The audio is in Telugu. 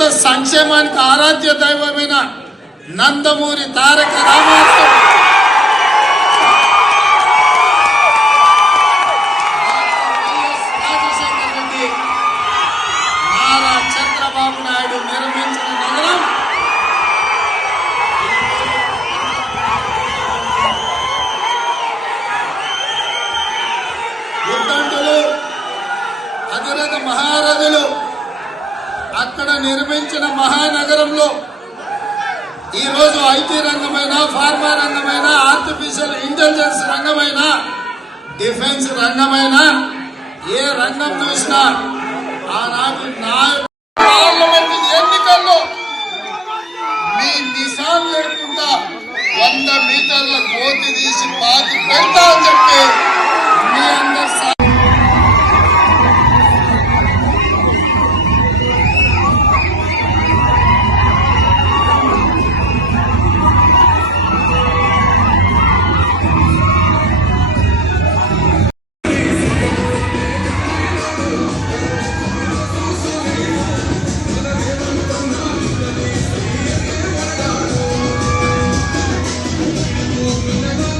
ప్రాంత సంక్షేమానికి ఆరాధ్య దైవమైన నందమూరి తారక రామారావు వైఎస్ నారా చంద్రబాబు నాయుడు నిర్మించిన నగరం. ఉద్దండులు అధిరథ మహారథులు అక్కడ నిర్మించిన మహానగరంలో ఈరోజు ఐటీ రంగమైన ఫార్మా రంగమైన ఆర్టిఫిషియల్ ఇంటెలిజెన్స్ రంగమైన డిఫెన్స్ రంగమైన ఏ రంగం చూసినా ఆనాటి నాయకులు ఎన్నికల్లో మీ నిశాన్ లేకుండా వంద మీటర్ల కోతి తీసి పాతి పెడతా అని చెప్పి